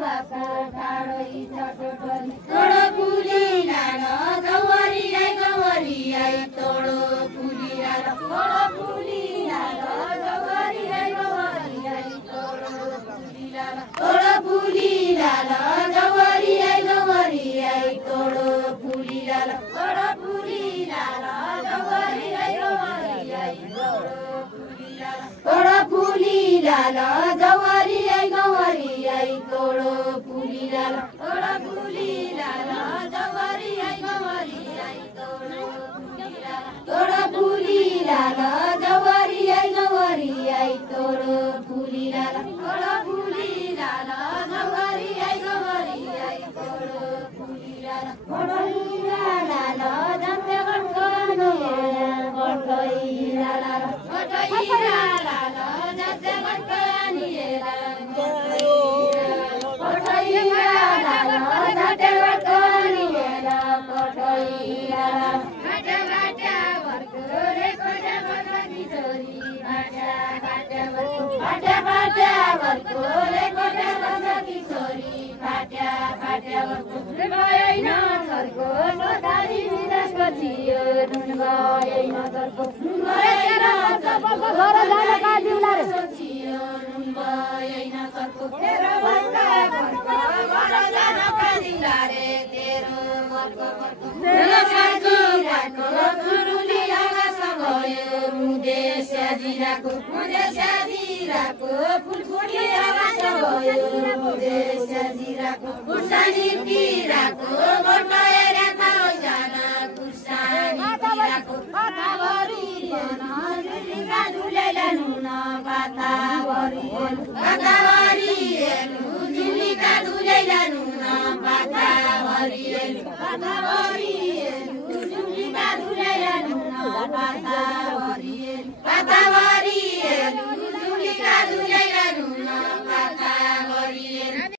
बाको टाढै छटोटली तोडो फुली लाल जवरी आई तोडो फुली लाल तोडो फुली लाल जवरी आई तोडो फुली लाल तोडो फुली लाल जवरी आई तोडो फुली लाल तोडो फुली लाल जवरी आई तोडो फुली लाल जवरी आई तोडो फुली लाल तोडो फुली लाल जवरी आई तोडो फुली लाल जवरी आई तोडो फुली लाल तोडो फुली लाल जवरी आई तोडो फुली लाल पढलिला लाल जन्ते गठनी गठैला लाल जन्ते गठनी जिराको फुलफुली आवाज भयो जिराको खुर्सानी पिराको बटएर थाउ जान खुर्सानी पिराको पातावरी झुलिका झुलेला नुन पातावरी झुलिका झुलेला नुन पातावरी झुलिका झुलेला नुन पाता